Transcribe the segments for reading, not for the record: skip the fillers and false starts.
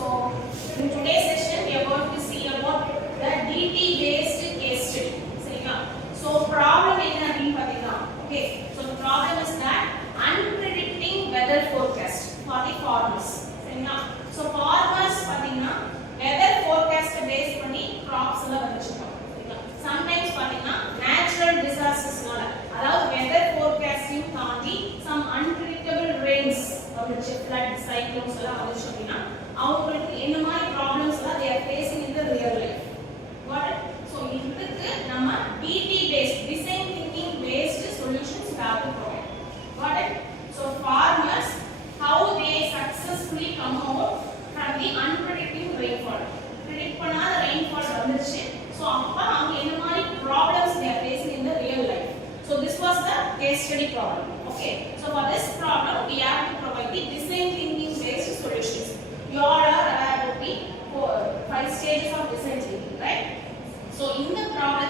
So in today's session we are going to see about the DT based case study. So problem என்ன அப்படினு பாத்தீங்கன்னா okay, so the problem is that unpredicting weather forecast for the farmers. சரிங்களா? So farmers பாத்தீங்கன்னா weather forecast base பண்ணி crops எல்லாம் வந்துச்சுப்பாங்க. சரிங்களா? Sometimes பாத்தீங்கன்னா natural disasters-னால அதாவது weather forecasting தாண்டி some unpredictable rains வந்துச்சு, flood, cyclones எல்லாம் வந்துச்சு அப்படின்னா அவங்களுக்கு என்ன மாதிரி problems எல்லாம் they are facing in the real life. Got it? So இதுக்கு நம்ம DT based design thinking based solutions we have to provide. Got it? So farmers how they successfully come out from the unpredictable rainfall. Predict பண்ணாத rainfall வந்துச்சு. So அப்ப அவங்க என்ன மாதிரி problems they are facing in the real life. So this was the case study problem. Okay. So for this problem we have to provide the design thinking based solutions. You all are aware of the 5 stages of design thinking, right? So in the problem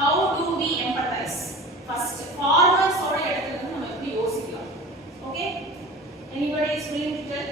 how do we empathize? First farmers oda edathila irundhu நம்ம எப்படி யோசிக்கலாம். Okay? Anybody is willing to tell?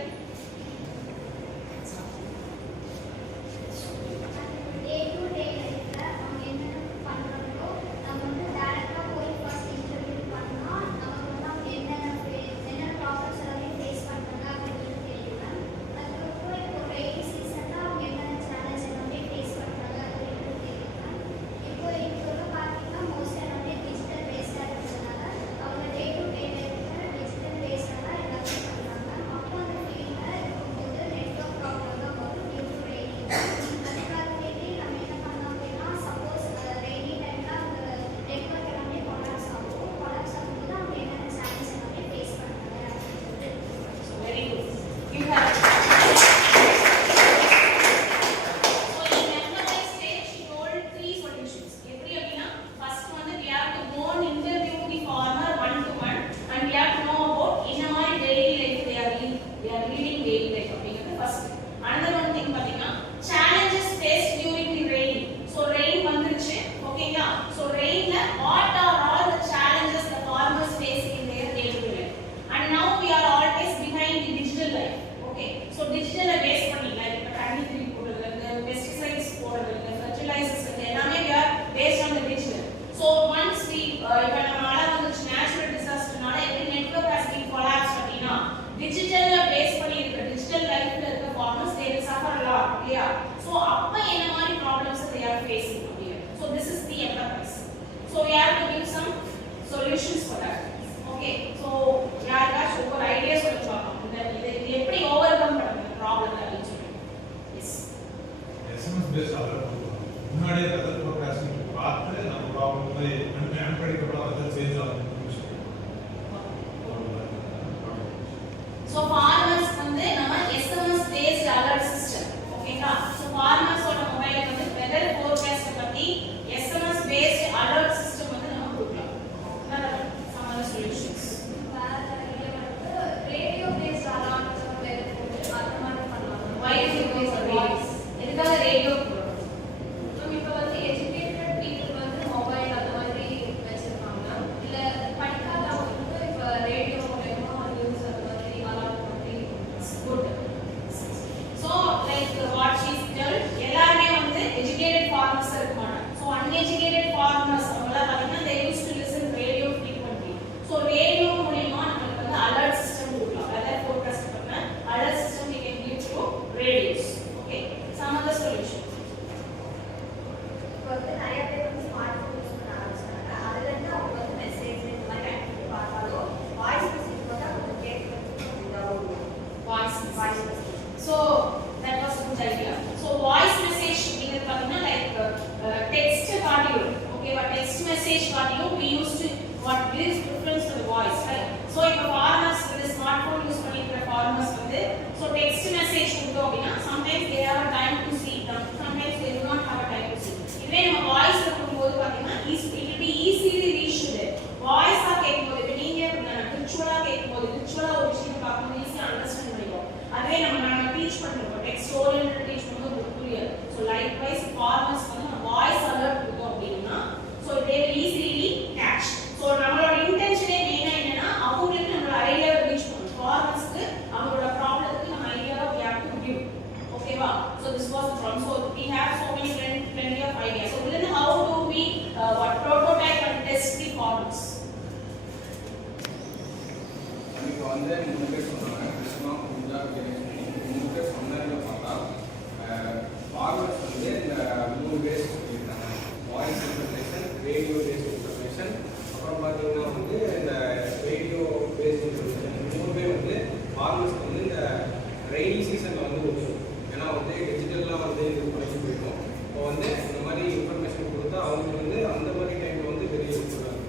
Rainy சீசனில் வந்து ஒத்துரும். ஏன்னா வந்து டிஜிட்டல்லாம் வந்து இது பண்ணி போயிடும். இப்போ வந்து இந்த மாதிரி இன்ஃபர்மேஷன் கொடுத்தா அவங்க வந்து அந்த மாதிரி டைமில் வந்து வெளியே கொடுக்குறாங்க.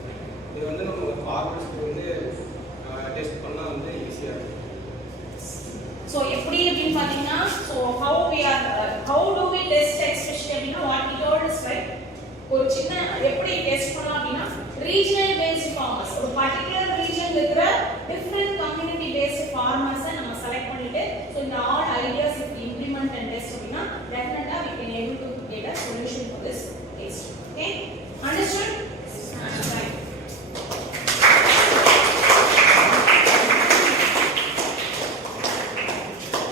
இது வந்து நம்ம ஃபார்மர்ஸ்க்கு வந்து டெஸ்ட் பண்ணால் வந்து ஈஸியாக இருக்கும். ஸோ எப்படி அப்படின்னு பார்த்தீங்கன்னா, so how do we test especially அப்படின்னா what we told is right. ஒரு சின்ன எப்படி டெஸ்ட் பண்ணலாம் அப்படின்னா ரீஜனல் பேஸ்ட் ஃபார்மர்ஸ், ஒரு பர்டிகுலர் ரீஜன்ல இருக்கிற டிஃபரண்ட் கம்யூனிட்டி பேஸ்ட் ஃபார்மர்ஸை நம்ம செலக்ட் பண்ணிட்டு ஸோ இந்த ஆல்